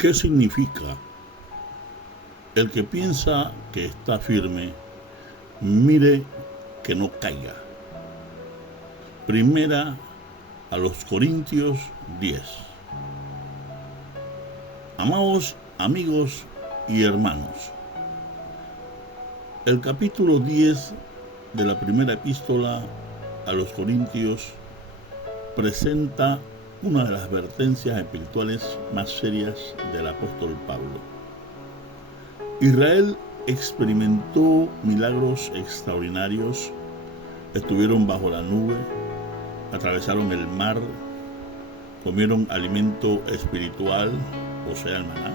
¿Qué significa? El que piensa que está firme, mire que no caiga. Primera a los Corintios 10. Amados amigos y hermanos, el capítulo 10 de la primera epístola a los Corintios presenta una de las advertencias espirituales más serias del apóstol Pablo. Israel experimentó milagros extraordinarios, estuvieron bajo la nube, atravesaron el mar, comieron alimento espiritual, o sea, el maná,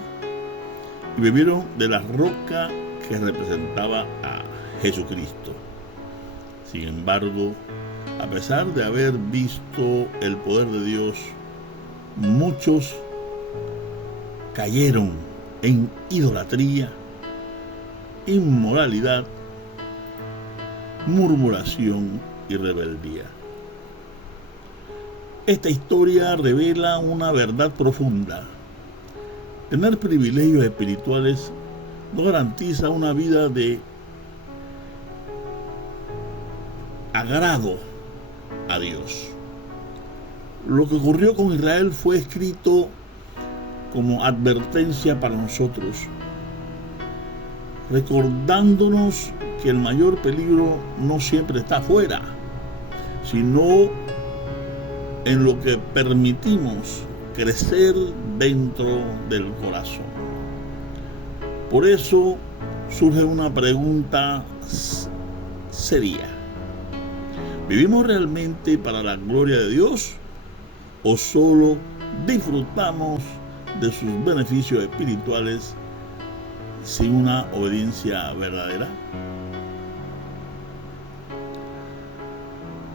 y bebieron de la roca que representaba a Jesucristo. Sin embargo, a pesar de haber visto el poder de Dios, muchos cayeron en idolatría, inmoralidad, murmuración y rebeldía. Esta historia revela una verdad profunda. Tener privilegios espirituales no garantiza una vida de agrado a Dios. Lo que ocurrió con Israel fue escrito como advertencia para nosotros, recordándonos que el mayor peligro no siempre está afuera, sino en lo que permitimos crecer dentro del corazón. Por eso surge una pregunta seria. ¿Vivimos realmente para la gloria de Dios o solo disfrutamos de sus beneficios espirituales sin una obediencia verdadera?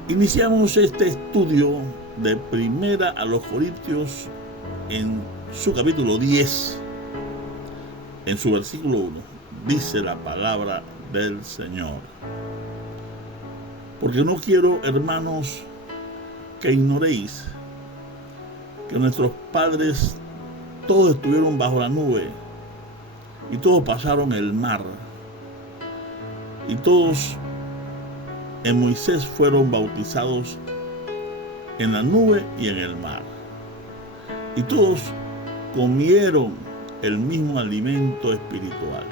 Iniciamos este estudio de Primera a los Corintios en su capítulo 10, en su versículo 1. Dice la palabra del Señor: porque no quiero, hermanos, que ignoréis que nuestros padres todos estuvieron bajo la nube y todos pasaron el mar y todos en Moisés fueron bautizados en la nube y en el mar, y todos comieron el mismo alimento espiritual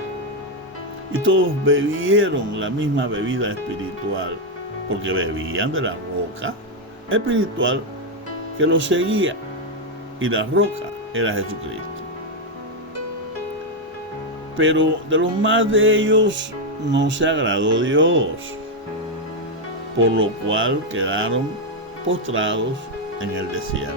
y todos bebieron la misma bebida espiritual, porque bebían de la roca espiritual que los seguía, y la roca era Jesucristo. Pero de los más de ellos no se agradó Dios, por lo cual quedaron postrados en el desierto.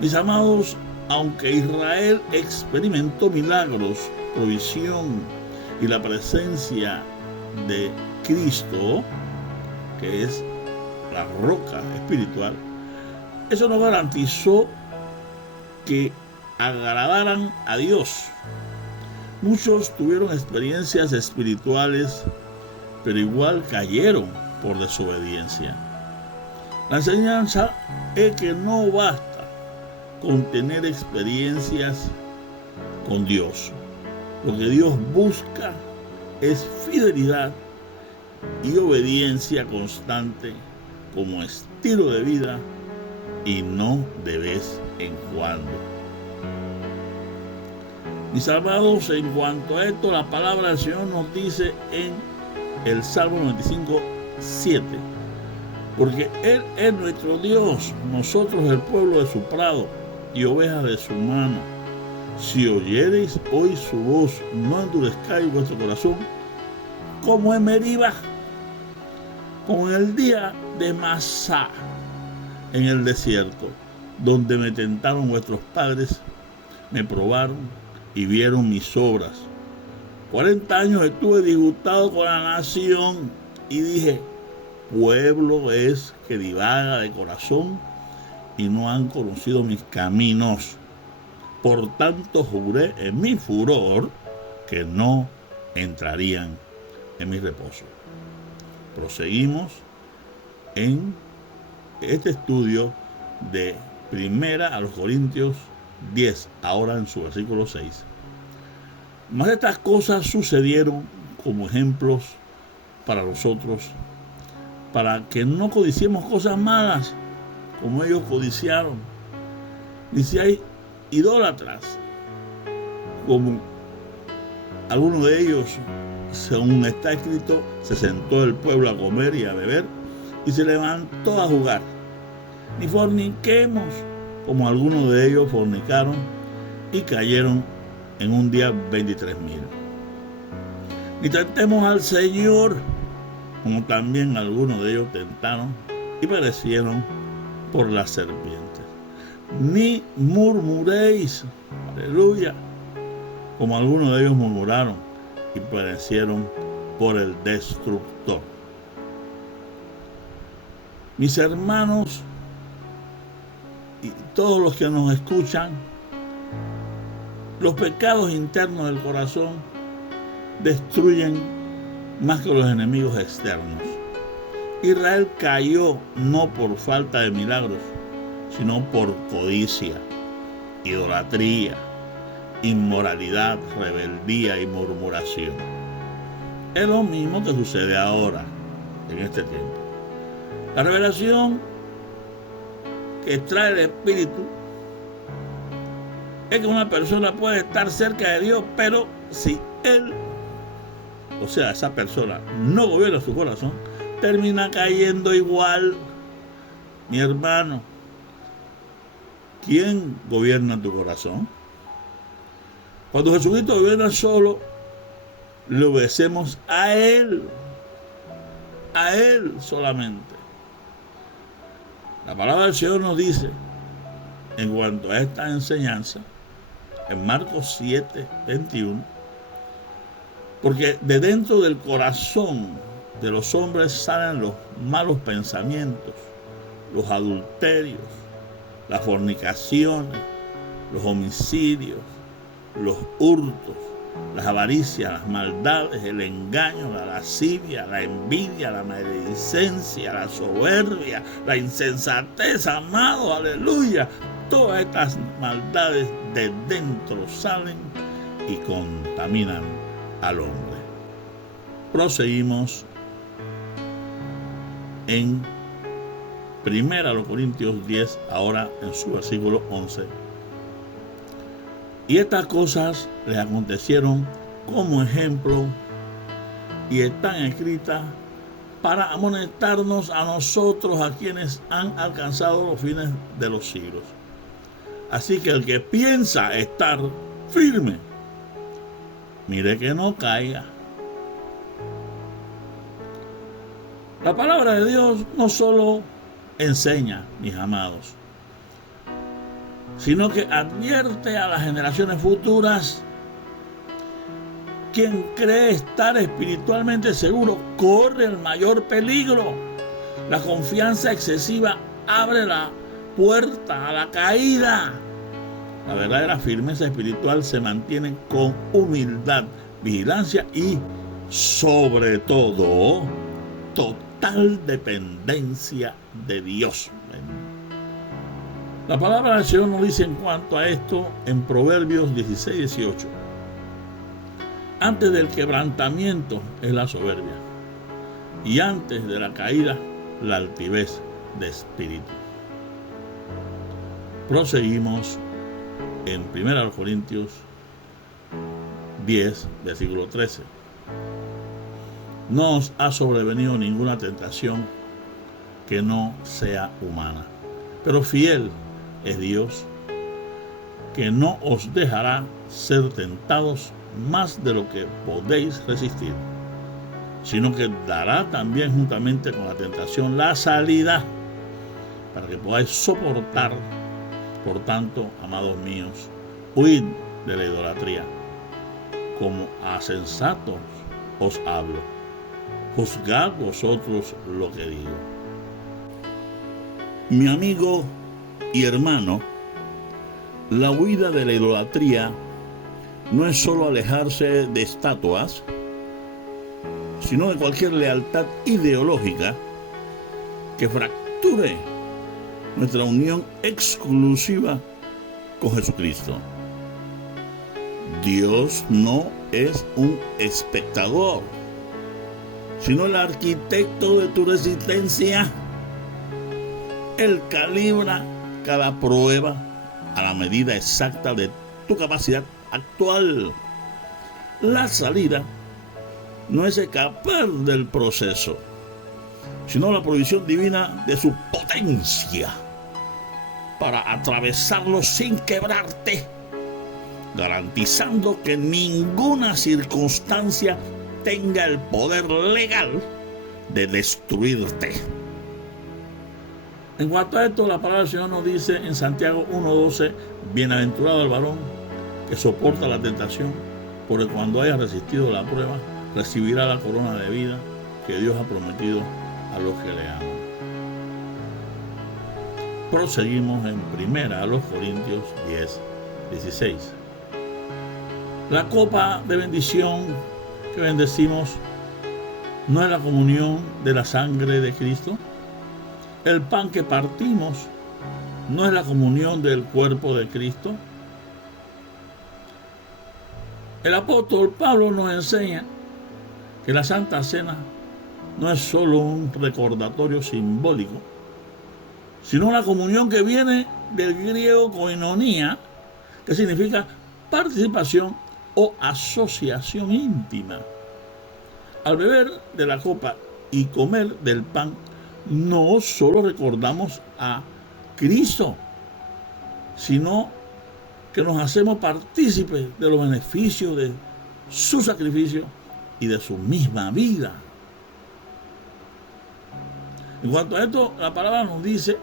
Mis amados, aunque Israel experimentó milagros, provisión y la presencia de Cristo, que es la roca espiritual, eso no garantizó que agradaran a Dios. Muchos tuvieron experiencias espirituales, pero igual cayeron por desobediencia. La enseñanza es que no basta con tener experiencias con Dios. Lo que Dios busca es fidelidad y obediencia constante como estilo de vida, y no de vez en cuando. Mis amados, en cuanto a esto, la palabra del Señor nos dice en el Salmo 95, 7: porque Él es nuestro Dios, nosotros el pueblo de su prado y ovejas de su mano. Si oyereis hoy su voz, no endurezcáis vuestro corazón, como en Meribá, como en el día de Masá, en el desierto, donde me tentaron vuestros padres, me probaron y vieron mis obras. 40 años estuve disgustado con la nación y dije: pueblo es que divaga de corazón y no han conocido mis caminos. Por tanto juré en mi furor que no entrarían en mi reposo. Proseguimos en este estudio de Primera a los Corintios 10, ahora en su versículo 6. Mas estas cosas sucedieron como ejemplos para nosotros, para que no codiciemos cosas malas como ellos codiciaron. Ni si hay idólatras, como algunos de ellos, según está escrito, se sentó el pueblo a comer y a beber y se levantó a jugar. Ni forniquemos, como algunos de ellos fornicaron y cayeron en un día 23,000. Ni tentemos al Señor, como también algunos de ellos tentaron y perecieron por las serpientes. Ni murmuréis, aleluya, como algunos de ellos murmuraron y perecieron por el destructor. Mis hermanos y todos los que nos escuchan, los pecados internos del corazón destruyen más que los enemigos externos. Israel cayó no por falta de milagros, sino por codicia, idolatría, inmoralidad, rebeldía y murmuración. Es lo mismo que sucede ahora, en este tiempo. La revelación que trae el Espíritu es que una persona puede estar cerca de Dios, pero si él, o sea, esa persona, no gobierna su corazón, termina cayendo igual. Mi hermano, ¿quién gobierna tu corazón? Cuando Jesucristo gobierna solo, le obedecemos a Él solamente. La palabra del Señor nos dice, en cuanto a esta enseñanza, en Marcos 7, 21, porque de dentro del corazón de los hombres salen los malos pensamientos, los adulterios, las fornicaciones, los homicidios, los hurtos, las avaricias, las maldades, el engaño, la lascivia, la envidia, la maledicencia, la soberbia, la insensatez, amado, aleluya. Todas estas maldades de dentro salen y contaminan al hombre. Proseguimos en 1 Corintios 10, ahora en su versículo 11. Y estas cosas les acontecieron como ejemplo y están escritas para amonestarnos a nosotros, a quienes han alcanzado los fines de los siglos. Así que el que piensa estar firme, mire que no caiga. La palabra de Dios no solo enseña, mis amados, sino que advierte a las generaciones futuras. Quien cree estar espiritualmente seguro corre el mayor peligro. La confianza excesiva abre la puerta a la caída. La verdadera firmeza espiritual se mantiene con humildad, vigilancia y, sobre todo, total dependencia de Dios. La palabra del Señor nos dice en cuanto a esto en Proverbios 16, 18. Antes del quebrantamiento es la soberbia, y antes de la caída la altivez de espíritu. Proseguimos en 1 Corintios 10, versículo 13. No os ha sobrevenido ninguna tentación que no sea humana, pero fiel es Dios, que no os dejará ser tentados más de lo que podéis resistir, sino que dará también juntamente con la tentación la salida para que podáis soportar. Por tanto, amados míos, huid de la idolatría. Como a sensatos os hablo, juzgad vosotros lo que digo. Mi amigo y hermano, la huida de la idolatría no es solo alejarse de estatuas, sino de cualquier lealtad ideológica que fracture nuestra unión exclusiva con Jesucristo. Dios no es un espectador, sino el arquitecto de tu resistencia. Él calibra cada prueba a la medida exacta de tu capacidad actual. La salida no es escapar del proceso, sino la provisión divina de su potencia para atravesarlo sin quebrarte, garantizando que ninguna circunstancia tenga el poder legal de destruirte. En cuanto a esto, la palabra del Señor nos dice en Santiago 1:12, bienaventurado el varón que soporta la tentación, porque cuando haya resistido la prueba, recibirá la corona de vida que Dios ha prometido a los que le aman. Proseguimos en 1 Corintios 10:16. La copa de bendición que bendecimos no es la comunión de la sangre de Cristo. El pan que partimos no es la comunión del cuerpo de Cristo. El apóstol Pablo nos enseña que la Santa Cena no es solo un recordatorio simbólico, sino una comunión que viene del griego koinonia, que significa participación o asociación íntima. Al beber de la copa y comer del pan, no solo recordamos a Cristo, sino que nos hacemos partícipes de los beneficios de su sacrificio y de su misma vida. En cuanto a esto, la palabra nos dice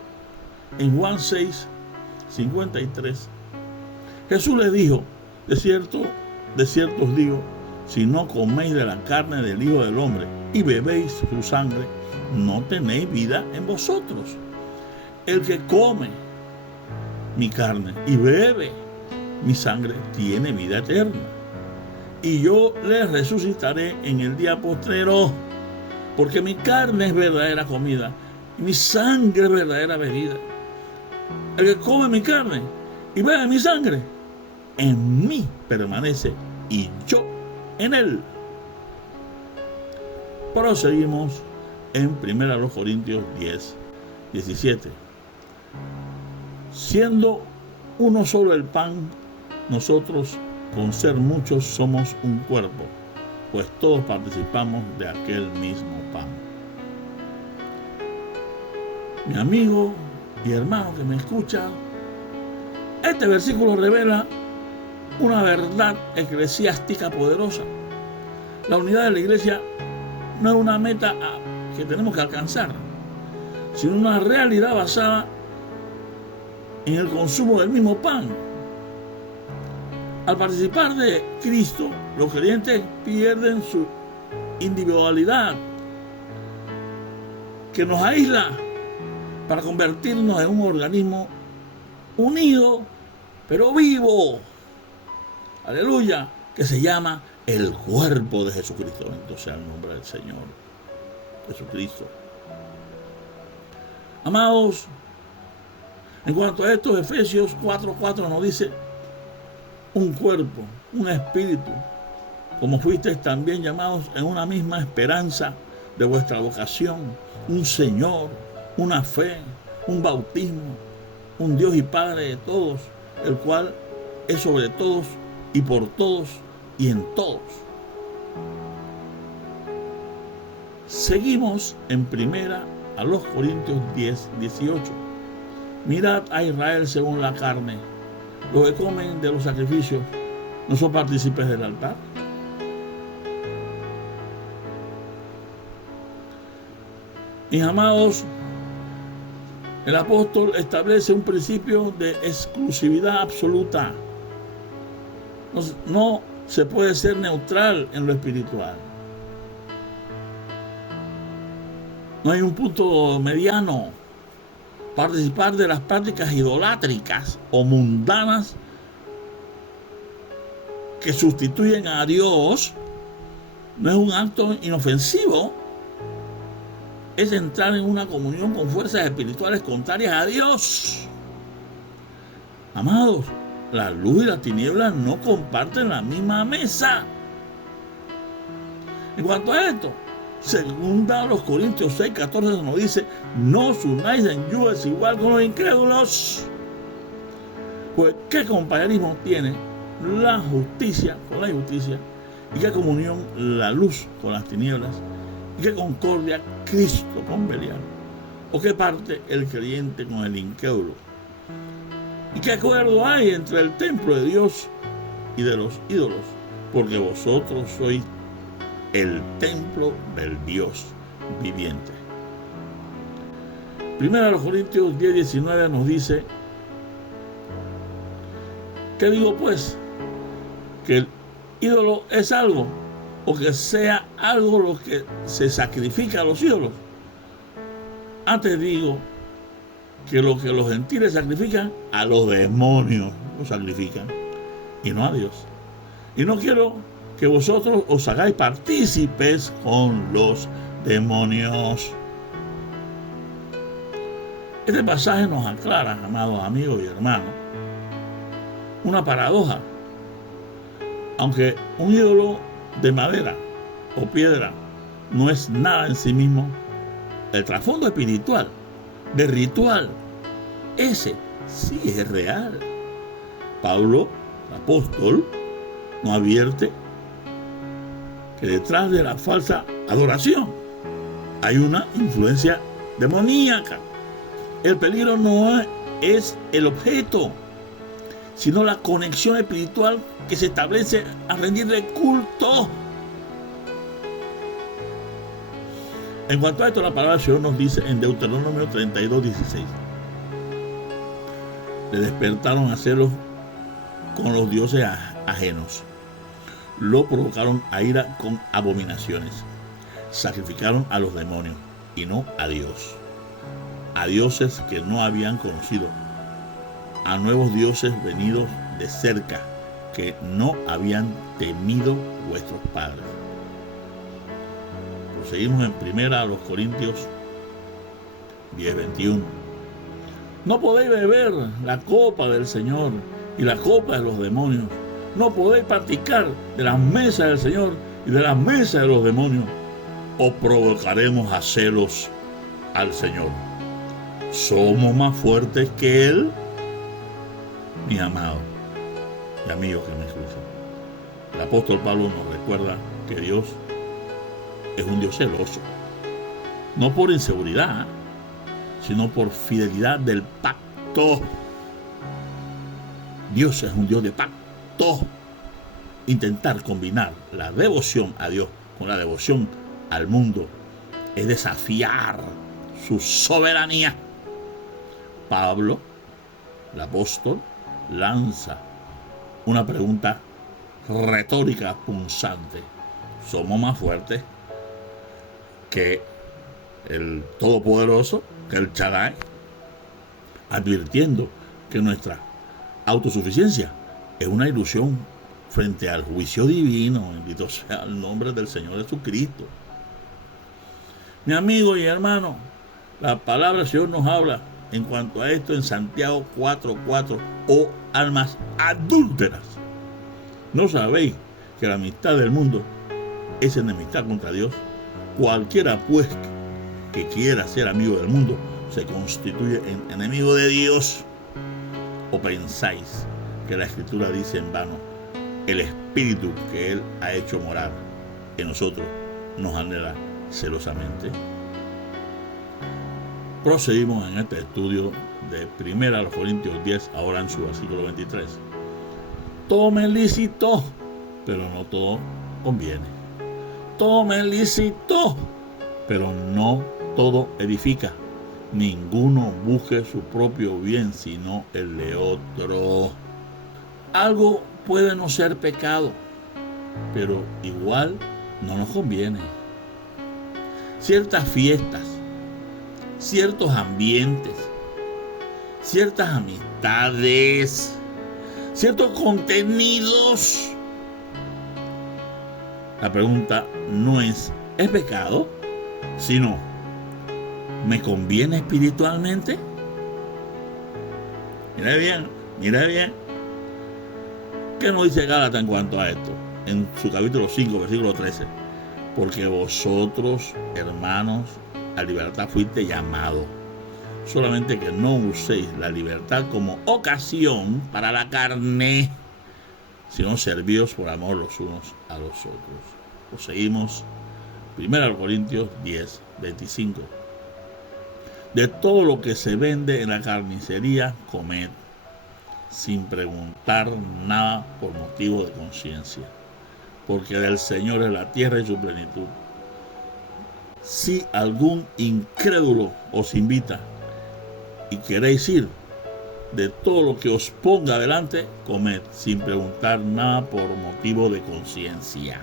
en Juan 6:53, Jesús les dijo, de cierto os digo, si no coméis de la carne del Hijo del Hombre y bebéis su sangre, no tenéis vida en vosotros. El que come mi carne y bebe mi sangre tiene vida eterna, y yo le resucitaré en el día postrero, porque mi carne es verdadera comida y mi sangre es verdadera bebida. El que come mi carne y bebe mi sangre, en mí permanece y yo en él. Proseguimos en 1 Corintios 10:17. Siendo uno solo el pan, nosotros con ser muchos somos un cuerpo, pues todos participamos de aquel mismo pan. Mi amigo y hermano que me escucha, este versículo revela una verdad eclesiástica poderosa. La unidad de la iglesia no es una meta que tenemos que alcanzar, sino una realidad basada en el consumo del mismo pan. Al participar de Cristo, los creyentes pierden su individualidad, que nos aísla, para convertirnos en un organismo unido, pero vivo. Aleluya, que se llama el cuerpo de Jesucristo. Bendito sea el nombre del Señor Jesucristo. Amados, en cuanto a estos, Efesios 4:4 nos dice, un cuerpo, un espíritu, como fuisteis también llamados en una misma esperanza de vuestra vocación, un Señor, una fe, un bautismo, un Dios y Padre de todos, el cual es sobre todos y por todos y en todos. Seguimos en 1 Corintios 10:18. Mirad a Israel según la carne. Los que comen de los sacrificios no son partícipes del altar. Mis amados, el apóstol establece un principio de exclusividad absoluta. No se puede ser neutral en lo espiritual. No hay un punto mediano. Participar de las prácticas idolátricas o mundanas que sustituyen a Dios no es un acto inofensivo. es entrar en una comunión con fuerzas espirituales contrarias a Dios. Amados, la luz y la tiniebla no comparten la misma mesa. En cuanto a esto, segunda a los Corintios 6:14 nos dice: no os unáis en yugo desigual con los incrédulos. Pues qué compañerismo tiene la justicia con la injusticia, y qué comunión la luz con las tinieblas, y qué concordia Cristo con Belial, o qué parte el creyente con el incrédulo, y qué acuerdo hay entre el templo de Dios y de los ídolos, porque vosotros sois el templo del Dios viviente. Primera de los Corintios 10:19 nos dice: ¿qué digo pues? ¿Que el ídolo es algo, o que sea algo lo que se sacrifica a los ídolos? Antes digo que lo que los gentiles sacrifican, a los demonios lo sacrifican, y no a Dios. Y no quiero que vosotros os hagáis partícipes con los demonios. Este pasaje nos aclara, amados amigos y hermanos, una paradoja. Aunque un ídolo de madera o piedra no es nada en sí mismo, el trasfondo espiritual, de ritual, ese sí es real. Pablo, el apóstol, nos advierte que detrás de la falsa adoración hay una influencia demoníaca. El peligro no es el objeto, sino la conexión espiritual que se establece a rendirle culto. En cuanto a esto, la palabra del Señor nos dice en Deuteronomio 32:16: le despertaron a celos con los dioses ajenos, lo provocaron a ira con abominaciones, sacrificaron a los demonios y no a Dios, a dioses que no habían conocido, a nuevos dioses venidos de cerca, que no habían temido vuestros padres. Proseguimos en primera a los Corintios 10:21. No podéis beber la copa del Señor y la copa de los demonios. No podéis practicar de las mesas del Señor y de las mesas de los demonios, o provocaremos a celos al Señor. ¿Somos más fuertes que Él? Mis amados y amigos que me escuchan, el apóstol Pablo nos recuerda que Dios es un Dios celoso, no por inseguridad, sino por fidelidad del pacto. Dios es un Dios de pacto. Intentar combinar la devoción a Dios con la devoción al mundo es desafiar su soberanía. Pablo, el apóstol, lanza una pregunta retórica punzante: ¿somos más fuertes que el Todopoderoso, que el Shaddai? Advirtiendo que nuestra autosuficiencia es una ilusión frente al juicio divino. Bendito sea el nombre del Señor Jesucristo. Mi amigo y hermano, la palabra del Señor nos habla en cuanto a esto en Santiago 4:4: oh almas adúlteras, ¿no sabéis que la amistad del mundo es enemistad contra Dios? Cualquiera pues que quiera ser amigo del mundo se constituye en enemigo de Dios. ¿O pensáis que la Escritura dice en vano: el Espíritu que Él ha hecho morar en nosotros nos anhela celosamente? Proseguimos en este estudio de 1 Corintios 10, ahora en su versículo 23. Todo me es lícito, pero no todo conviene. Todo me es lícito, pero no todo edifica. Ninguno busque su propio bien, sino el de otro. Algo puede no ser pecado, pero igual no nos conviene. Ciertas fiestas, ciertos ambientes, ciertas amistades, ciertos contenidos. La pregunta no ¿es pecado?, sino ¿Me conviene espiritualmente? Mira bien, mira bien. ¿Qué nos dice Gálatas en cuanto a esto? En su capítulo 5, versículo 13. Porque vosotros, hermanos, a libertad fuiste llamados. Solamente que no uséis la libertad como ocasión para la carne, sino servíos por amor los unos a los otros. Seguimos 1 Corintios 10, 25. De todo lo que se vende en la carnicería, comed, sin preguntar nada por motivo de conciencia, porque del Señor es la tierra y su plenitud. Si algún incrédulo os invita y queréis ir, de todo lo que os ponga delante, comed, sin preguntar nada por motivo de conciencia.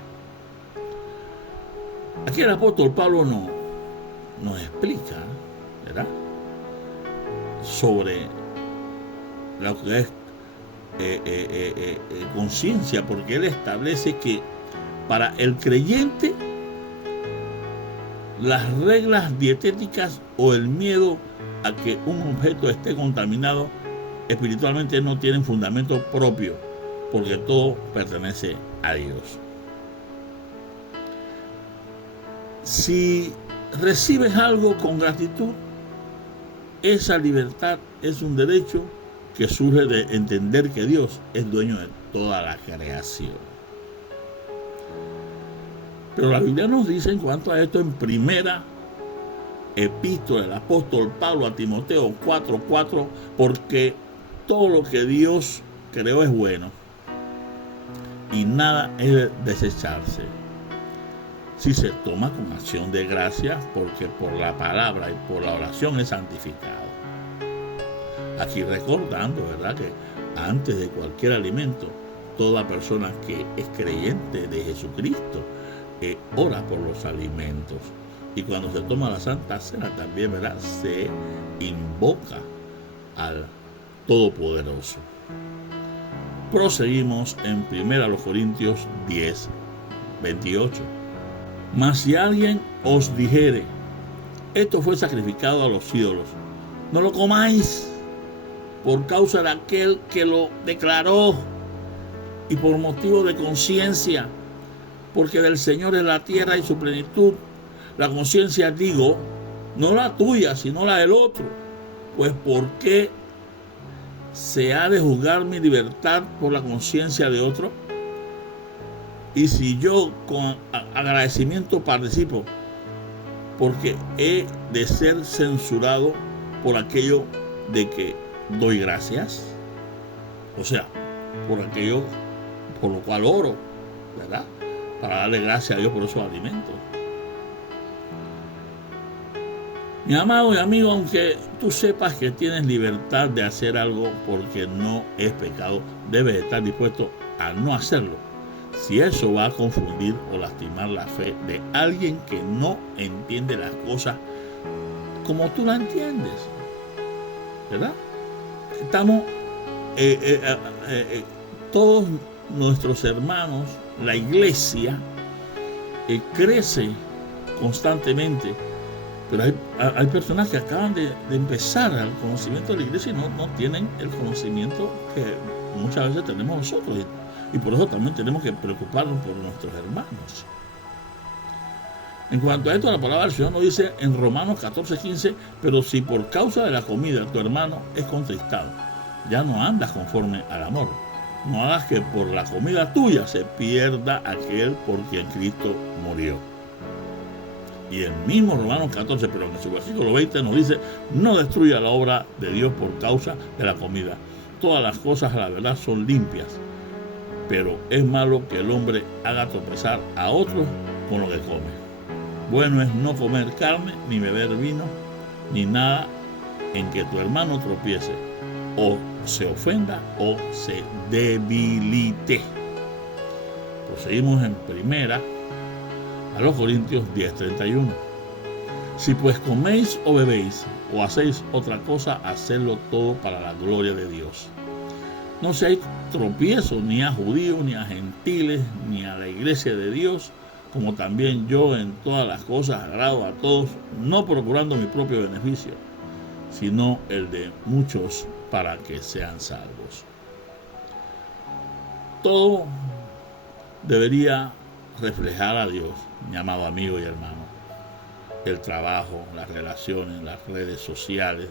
Aquí el apóstol Pablo nos explica, ¿verdad?, sobre lo que es conciencia, porque él establece que para el creyente las reglas dietéticas o el miedo a que un objeto esté contaminado espiritualmente no tienen fundamento propio, porque todo pertenece a Dios. Si recibes algo con gratitud, esa libertad es un derecho que surge de entender que Dios es dueño de toda la creación. Pero la Biblia nos dice en cuanto a esto en primera epístola del apóstol Pablo a Timoteo 4:4, porque todo lo que Dios creó es bueno y nada es de desecharse si se toma con acción de gracia, porque por la palabra y por la oración es santificado. Aquí recordando, ¿verdad?, que antes de cualquier alimento, toda persona que es creyente de Jesucristo ora por los alimentos. Y cuando se toma la Santa Cena también, ¿verdad?, se invoca al Todopoderoso. Proseguimos en 1 Corintios 10, 28. Mas si alguien os dijere, esto fue sacrificado a los ídolos, no lo comáis, por causa de aquel que lo declaró y por motivo de conciencia, porque del Señor es la tierra y su plenitud. La conciencia, digo, no la tuya, sino la del otro. Pues ¿por qué se ha de juzgar mi libertad por la conciencia de otro? Y si yo con agradecimiento participo, porque he de ser censurado por aquello de que doy gracias, o sea, por aquello por lo cual oro, ¿verdad?, para darle gracias a Dios por esos alimentos. Mi amado y amigo, aunque tú sepas que tienes libertad de hacer algo porque no es pecado, debes estar dispuesto a no hacerlo, si eso va a confundir o lastimar la fe de alguien que no entiende las cosas como tú la entiendes, ¿verdad? Estamos todos nuestros hermanos, la iglesia crece constantemente, pero hay personas que acaban de empezar al conocimiento de la iglesia y no tienen el conocimiento que muchas veces tenemos nosotros, y por eso también tenemos que preocuparnos por nuestros hermanos. En cuanto a esto, la palabra del Señor nos dice en Romanos 14:15, pero si por causa de la comida tu hermano es contristado, ya no andas conforme al amor. No hagas que por la comida tuya se pierda aquel por quien Cristo murió. Y el mismo Romanos 14, pero en su versículo 20 nos dice, no destruya la obra de Dios por causa de la comida. Todas las cosas a la verdad son limpias, pero es malo que el hombre haga tropezar a otros con lo que come. Bueno es no comer carne, ni beber vino, ni nada en que tu hermano tropiece, o se ofenda, o se debilite. Proseguimos en 1 Corintios 10:31. Si pues coméis o bebéis, o hacéis otra cosa, hacedlo todo para la gloria de Dios. No seáis tropiezo ni a judíos, ni a gentiles, ni a la iglesia de Dios, como también yo en todas las cosas agrado a todos, no procurando mi propio beneficio, sino el de muchos para que sean salvos. Todo debería reflejar a Dios, mi amado amigo y hermano. El trabajo, las relaciones, las redes sociales,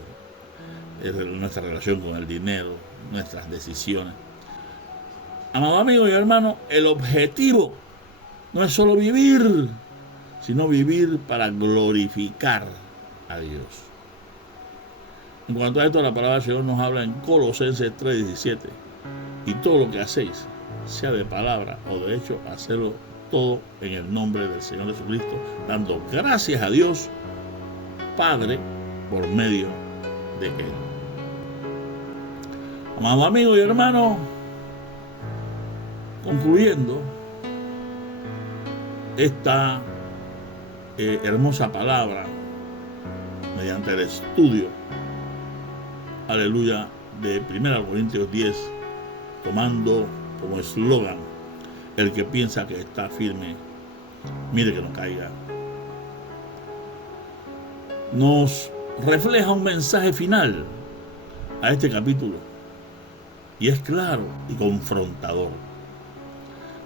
nuestra relación con el dinero, nuestras decisiones. Amado amigo y hermano, el objetivo no es solo vivir, sino vivir para glorificar a Dios. En cuanto a esto, la palabra del Señor nos habla en Colosenses 3:17. Y todo lo que hacéis, sea de palabra o de hecho, hacedlo todo en el nombre del Señor Jesucristo, dando gracias a Dios Padre por medio de Él. Amado amigo y hermano, concluyendo esta hermosa palabra mediante el estudio, aleluya, de 1 Corintios 10, tomando como eslogan: el que piensa que está firme, mire que no caiga. Nos refleja un mensaje final a este capítulo, y es claro y confrontador.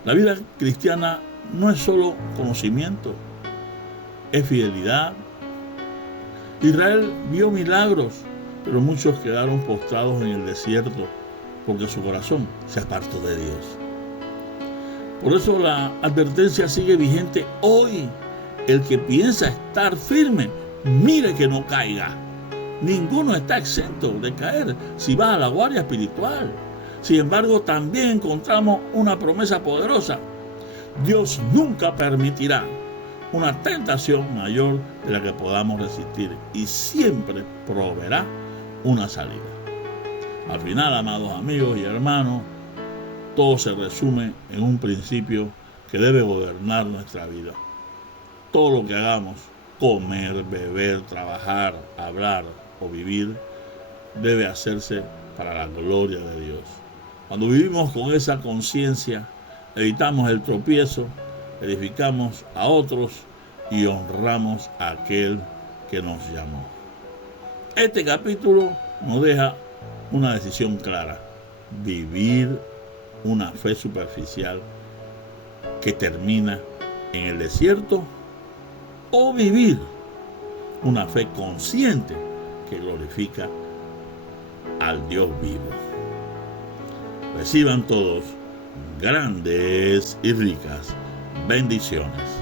La vida cristiana no es solo conocimiento, es fidelidad. Israel vio milagros, pero muchos quedaron postrados en el desierto porque su corazón se apartó de Dios. Por eso la advertencia sigue vigente hoy. El que piensa estar firme, mire que no caiga. Ninguno está exento de caer si va a la guardia espiritual. Sin embargo, también encontramos una promesa poderosa. Dios nunca permitirá una tentación mayor de la que podamos resistir y siempre proveerá una salida. Al final, amados amigos y hermanos, todo se resume en un principio que debe gobernar nuestra vida. Todo lo que hagamos, comer, beber, trabajar, hablar o vivir, debe hacerse para la gloria de Dios. Cuando vivimos con esa conciencia, evitamos el tropiezo, edificamos a otros y honramos a aquel que nos llamó. Este capítulo nos deja una decisión clara: vivir una fe superficial que termina en el desierto, o vivir una fe consciente que glorifica al Dios vivo. Reciban todos grandes y ricas bendiciones.